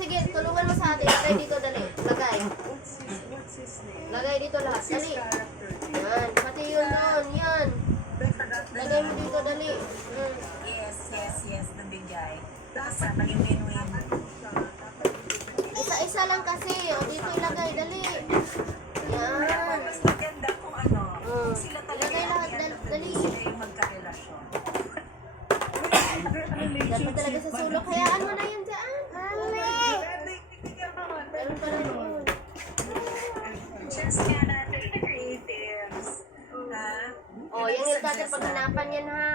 sige, tulungan mo sa atin. Lagay dito, dali. Lagay. Lagay dito lahat, dali. Yan, pati yun doon, yan. Lagay mo dito, dali. Yes, nabigay. Tapos maging win-win. Isa-isa lang kasi. O, dito ilagay, dali. Yan. Mas maganda kung ano, kung sila talaga Lagay lahat, dali. sila yung magkarelasyon. Dapat talaga sa sulok. Hayaan mo na yun dyan. Meron pa rin yun. Chance nga natin na creatives. Ha? O, yan yung natin paghanapan yan ha.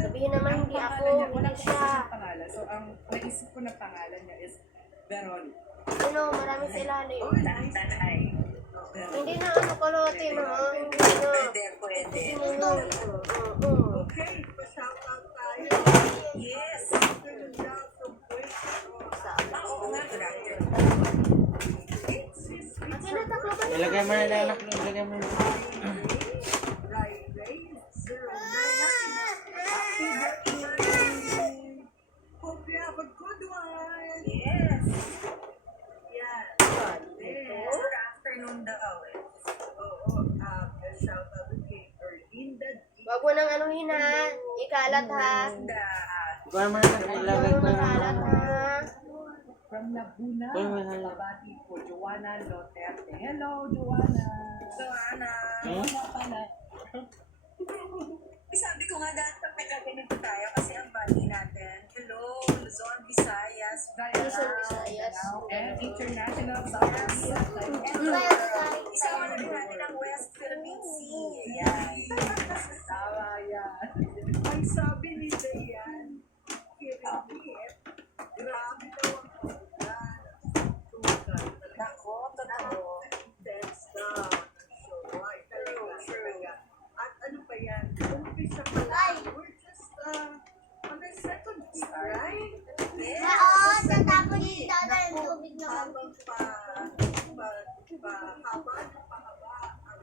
Sabihin naman hindi ako, hindi siya. So, ang naisip ko na pangalan niya is Veron. Ano, marami sa ilalim. Tanay. Hindi na ano, kalote mga. Hindi na. Pwede. Ito. Okay, pa-shoutout tayo. Yes. Oo nga, grabe. At tinataklo ba na? Ilagay mo na lang, anak. Ilagay mo na. Hope you have a good one. Yes. Yan. Good afternoon daw eh. Oo, shoutout kay Erlinda D. Wag mo nang anuhin ha. Ikalat ha. Ikaw naman na ilagay Huwag ko. makalat ha. From Laguna, Uy, mahala. babati po Joanna Loterte. Hello, Joanna. Joanna. Ano pala? Sabi ko nga dahil pag nagkaganito tayo kasi ang bali natin. Hello, Luzon, Visayas, Luzon, Visayas. And international South Korea. Isama na rin natin ang West Philippine Sea. Ayan. Tama yan. Ang sabi ni Dayan, Kirinit, grabe daw ang ulan. Tugal. Nako, totoo. Intense daw. So, why talaga. At ano pa yan? Umpisa pa lang. We're just on the second week, right? Yes. Oo, tatapon yung dada yung tubig na Habang pahaba ang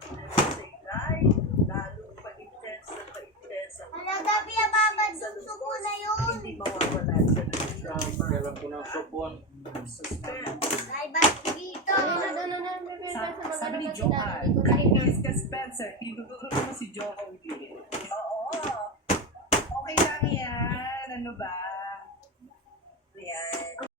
saylay, lalo pa-intense na pa-intense ang Ano gabi ang babadugso ko na yun. hindi mawawala dyan ang drama, Kailan ko ng supon. suspense. Ay, ba't dito? Ano na. Sabi ni Joanne, Chris ka Spencer, tinuturo mo si Joey. Oo. Okay lang yan, ano ba? Ayan.